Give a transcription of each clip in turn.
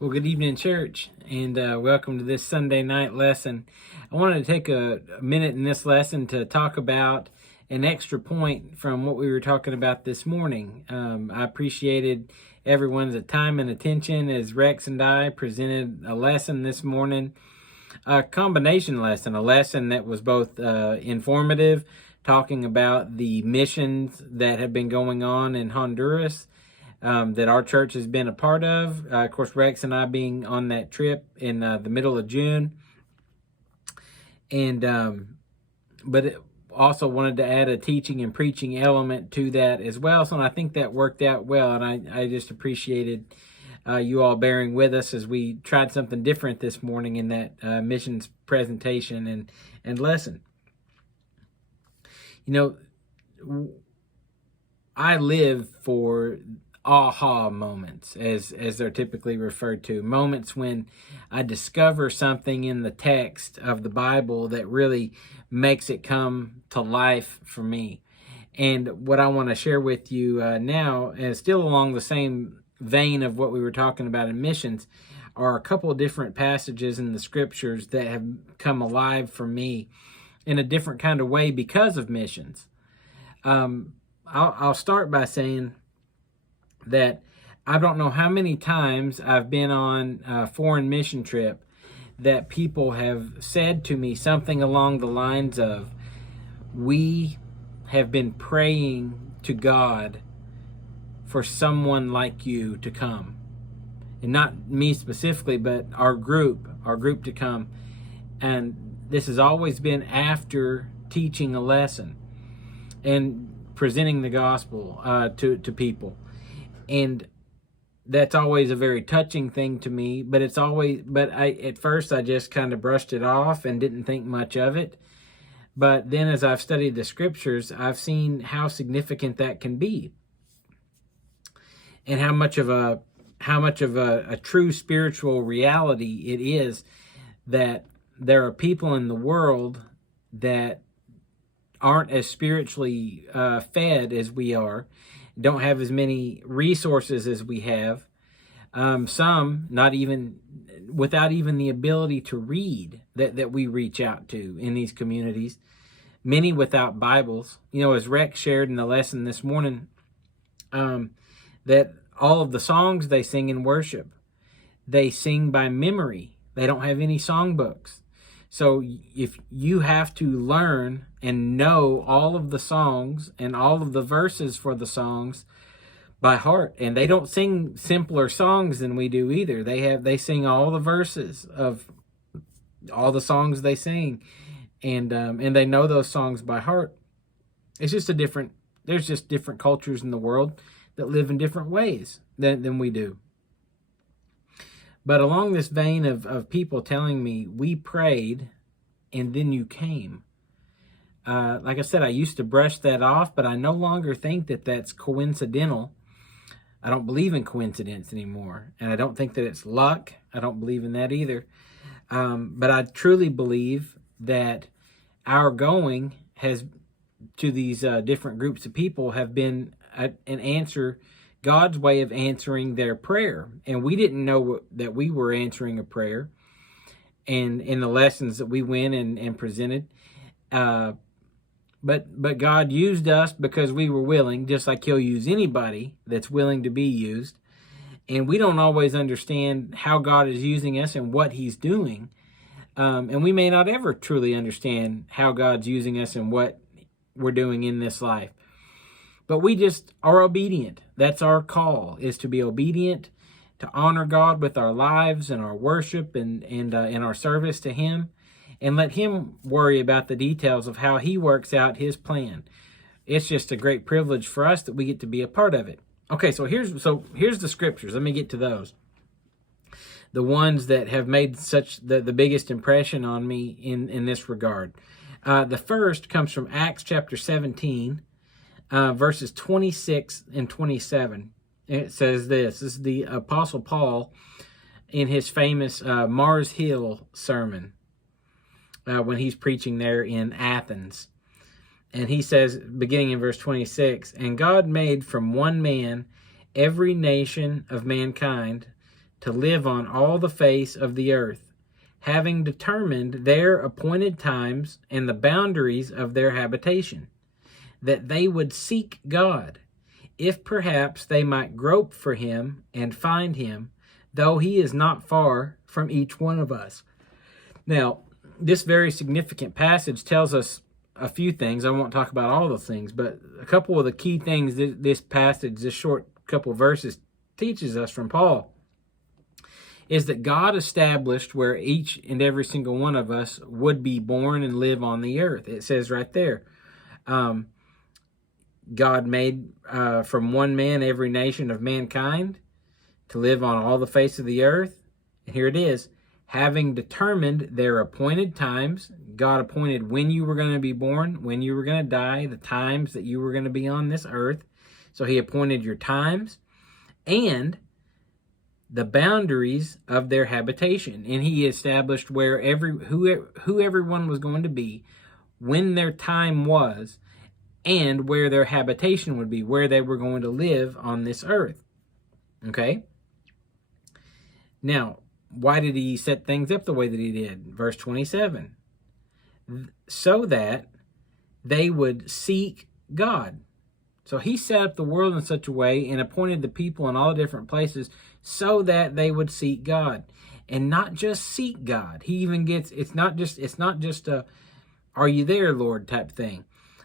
Well, good evening, church, and welcome to this Sunday night lesson. I wanted to take a minute in this lesson to talk about an extra point from what we were talking about this morning. I appreciated everyone's time and attention as Rex and I presented a lesson this morning, a combination lesson, a lesson that was both informative, talking about the missions that have been going on in Honduras, that our church has been a part of. Of course, Rex and I being on that trip in the middle of June. But it also wanted to add a teaching and preaching element to that as well. So I think that worked out well. And I just appreciated you all bearing with us as we tried something different this morning in that missions presentation and lesson. You know, I live for aha moments, as they're typically referred to, moments when I discover something in the text of the Bible that really makes it come to life for me. And what I want to share with you now, and still along the same vein of what we were talking about in missions, are a couple of different passages in the scriptures that have come alive for me in a different kind of way because of missions. I'll start by saying that I don't know how many times I've been on a foreign mission trip that people have said to me something along the lines of, "We have been praying to God for someone like you to come." And not me specifically, but our group to come. And this has always been after teaching a lesson and presenting the gospel to people. And that's always a very touching thing to me, but at first I just kind of brushed it off and didn't think much of it. But then as I've studied the scriptures, I've seen how significant that can be, and how much of a true spiritual reality it is that there are people in the world that aren't as spiritually fed as we are, don't have as many resources as we have. Some not even without even the ability to read that we reach out to in these communities. Many without Bibles. As Rex shared in the lesson this morning, that all of the songs they sing in worship, they sing by memory. They don't have any songbooks. So if you have to learn and know all of the songs and all of the verses for the songs by heart, and they don't sing simpler songs than we do either. They sing all the verses of all the songs they sing, and they know those songs by heart. It's just there's just different cultures in the world that live in different ways than we do. But along this vein of people telling me, "We prayed and then you came." Like I said, I used to brush that off, but I no longer think that that's coincidental. I don't believe in coincidence anymore. And I don't think that it's luck. I don't believe in that either. But I truly believe that our going has to these different groups of people have been an answer, God's way of answering their prayer. And we didn't know that we were answering a prayer. And in the lessons that we went and presented, but God used us because we were willing, just like He'll use anybody that's willing to be used. And we don't always understand how God is using us and what He's doing. And we may not ever truly understand how God's using us and what we're doing in this life. But we just are obedient. That's our call, is to be obedient, to honor God with our lives and our worship and our service to Him, and let Him worry about the details of how He works out His plan. It's just a great privilege for us that we get to be a part of it. Okay, so here's the scriptures. Let me get to those. The ones that have made the biggest impression on me in this regard. The first comes from Acts chapter 17, verses 26 and 27. It says this is the Apostle Paul in his famous Mars Hill sermon when he's preaching there in Athens. And he says, beginning in verse 26, "And God made from one man every nation of mankind to live on all the face of the earth, having determined their appointed times and the boundaries of their habitation, that they would seek God, if perhaps they might grope for him and find him, though he is not far from each one of us. Now, this very significant passage tells us a few things. I won't talk about all the things, but a couple of the key things this passage, this short couple of verses, teaches us from Paul is that God established where each and every single one of us would be born and live on the earth. It says right there, God made from one man every nation of mankind to live on all the face of the earth. And here it is, having determined their appointed times. God appointed when you were going to be born, when you were going to die, the times that you were going to be on this earth. So he appointed your times and the boundaries of their habitation. And he established where who everyone was going to be, when their time was, and where their habitation would be, where they were going to live on this earth. Okay? Now, why did he set things up the way that he did? Verse 27. So that they would seek God. So he set up the world in such a way and appointed the people in all different places so that they would seek God. And not just seek God. He even gets, it's not just a, are you there, Lord, type thing.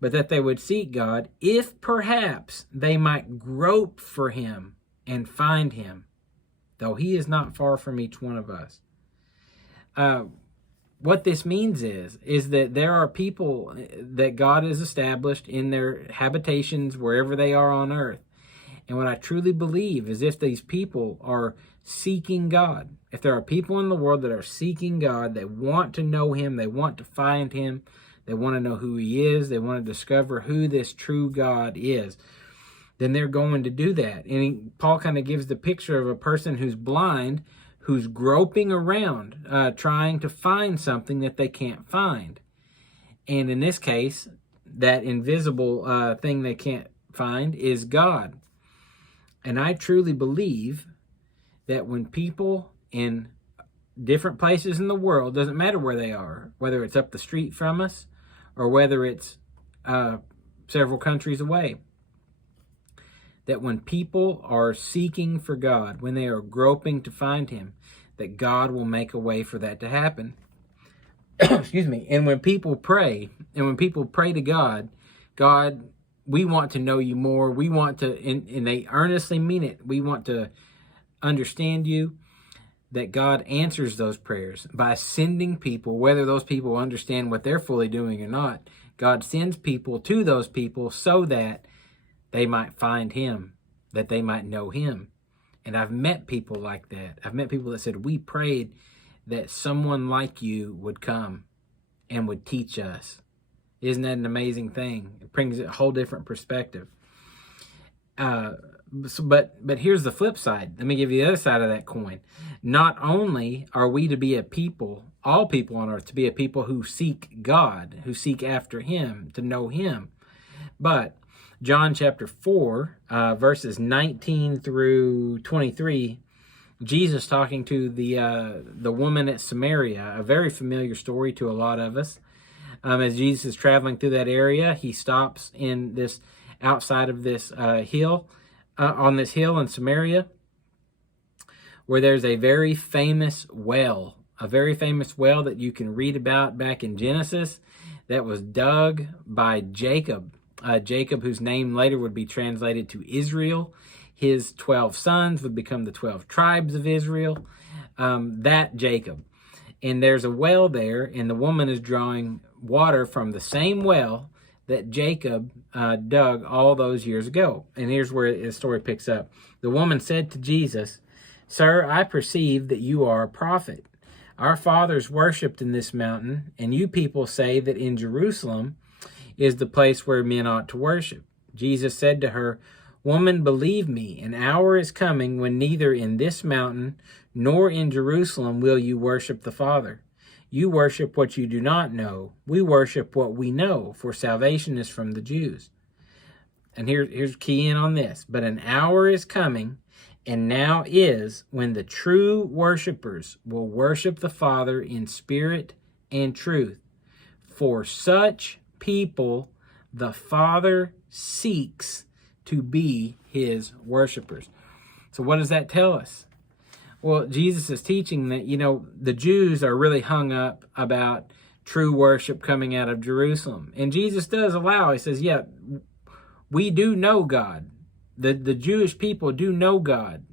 But that they would seek God, if perhaps they might grope for him and find him, though he is not far from each one of us. What this means is that there are people that God has established in their habitations wherever they are on earth. And what I truly believe is if these people are seeking God, if there are people in the world that are seeking God, they want to know him, they want to find him, they want to know who he is, they want to discover who this true God is, then they're going to do that. And Paul kind of gives the picture of a person who's blind, who's groping around, trying to find something that they can't find. And in this case, that invisible thing they can't find is God. And I truly believe that when people in different places in the world, doesn't matter where they are, whether it's up the street from us or whether it's several countries away, that when people are seeking for God, when they are groping to find him, that God will make a way for that to happen. Excuse me. And when people pray, to God, God, we want to know you more. We want to, and they earnestly mean it, we want to understand you, that God answers those prayers by sending people, whether those people understand what they're fully doing or not. God sends people to those people so that they might find him, that they might know him. And I've met people like that. I've met people that said, we prayed that someone like you would come and would teach us. Isn't that an amazing thing? It brings a whole different perspective. But here's the flip side. Let me give you the other side of that coin. Not only are we to be a people, all people on earth, to be a people who seek God, who seek after him, to know him, but John chapter 4, verses 19 through 23, Jesus talking to the woman at Samaria, a very familiar story to a lot of us. As Jesus is traveling through that area, he stops in this, outside of this hill, on this hill in Samaria, where there's a very famous well that you can read about back in Genesis, that was dug by Jacob. Jacob, whose name later would be translated to Israel. His 12 sons would become the 12 tribes of Israel. That Jacob. And there's a well there, and the woman is drawing water from the same well that Jacob dug all those years ago. And here's where the story picks up. The woman said to Jesus, "Sir, I perceive that you are a prophet. Our fathers worshipped in this mountain, and you people say that in Jerusalem is the place where men ought to worship." Jesus said to her, "Woman, believe me, an hour is coming when neither in this mountain nor in Jerusalem will you worship the Father. You worship what you do not know. We worship what we know, for salvation is from the Jews." And here's key in on this. "But an hour is coming, and now is, when the true worshipers will worship the Father in spirit and truth. For such people the Father seeks to be his worshipers. So what does that tell us? Well, Jesus is teaching that, the Jews are really hung up about true worship coming out of Jerusalem. And Jesus does allow, he says, yeah, we do know God. The Jewish people do know God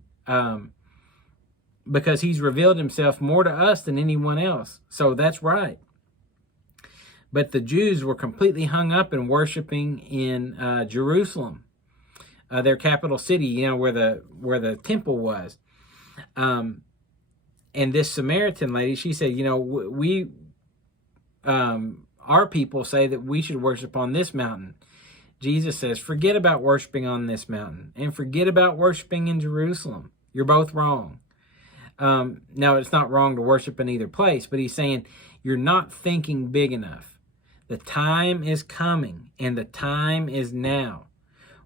because he's revealed himself more to us than anyone else. So that's right. But the Jews were completely hung up in worshiping in Jerusalem, their capital city, where the temple was. And this Samaritan lady, she said, our people say that we should worship on this mountain. Jesus says, forget about worshiping on this mountain and forget about worshiping in Jerusalem. You're both wrong. Now, it's not wrong to worship in either place, but he's saying you're not thinking big enough. The time is coming, and the time is now,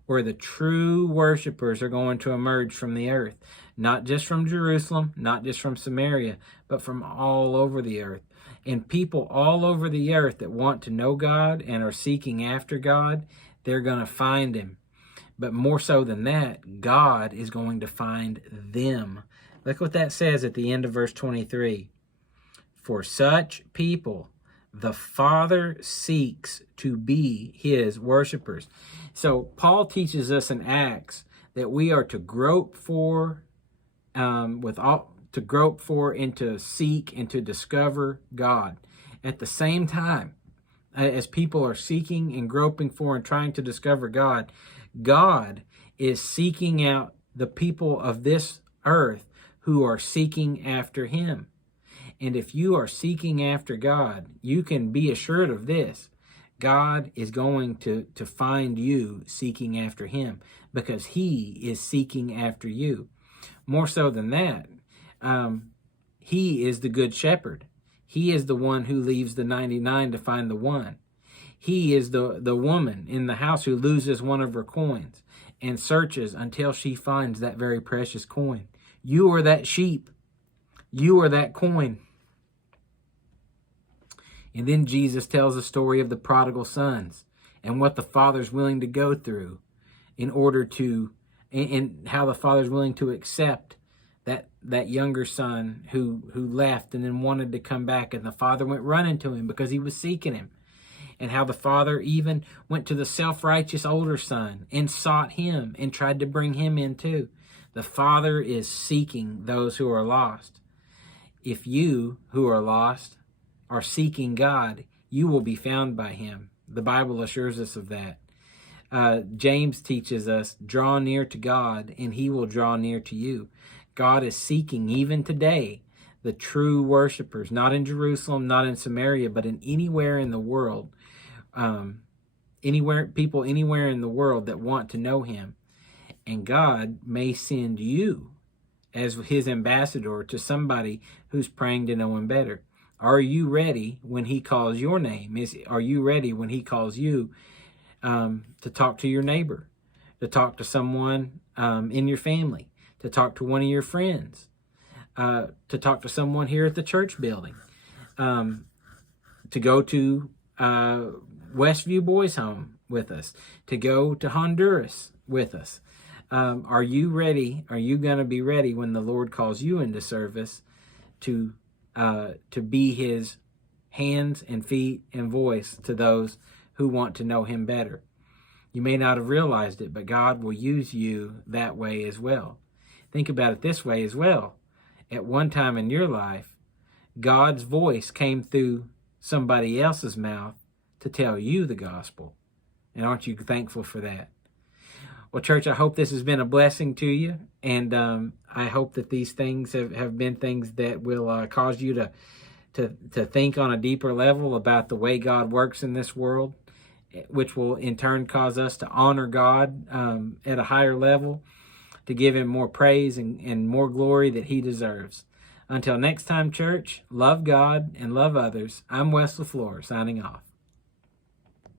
where the true worshipers are going to emerge from the earth. Not just from Jerusalem, not just from Samaria, but from all over the earth. And people all over the earth that want to know God and are seeking after God, they're going to find him. But more so than that, God is going to find them. Look what that says at the end of verse 23. For such people, the Father seeks to be his worshipers. So Paul teaches us in Acts that we are to grope for, and to seek and to discover God. At the same time, as people are seeking and groping for and trying to discover God, God is seeking out the people of this earth who are seeking after him. And if you are seeking after God, you can be assured of this. God is going to find you seeking after him because he is seeking after you. More so than that, he is the good shepherd. He is the one who leaves the 99 to find the one. He is the woman in the house who loses one of her coins and searches until she finds that very precious coin. You are that sheep. You are that coin. And then Jesus tells the story of the prodigal sons and what the father's willing to go through in order to, and how the father's willing to accept that younger son who left and then wanted to come back, and the father went running to him because he was seeking him. And how the father even went to the self-righteous older son and sought him and tried to bring him in too. The Father is seeking those who are lost. If you who are lost are seeking God, you will be found by him. The Bible assures us of that. James teaches us, draw near to God and he will draw near to you. God is seeking even today the true worshipers, not in Jerusalem, not in Samaria, but in anywhere in the world. People anywhere in the world that want to know him. And God may send you as his ambassador to somebody who's praying to know him better. Are you ready when he calls your name? Are you ready when he calls you to talk to your neighbor, to talk to someone in your family, to talk to one of your friends, to talk to someone here at the church building, to go to Westview Boys Home with us, to go to Honduras with us? Are you ready? Are you going to be ready when the Lord calls you into service to be his hands and feet and voice to those who want to know him better? You may not have realized it, but God will use you that way as well. Think about it this way as well. At one time in your life, God's voice came through somebody else's mouth to tell you the gospel. And aren't you thankful for that? Well, church, I hope this has been a blessing to you. And I hope that these things have been things that will cause you to think on a deeper level about the way God works in this world, which will in turn cause us to honor God at a higher level, to give him more praise and more glory that he deserves. Until next time, church, love God and love others. I'm Wes LaFleur, signing off.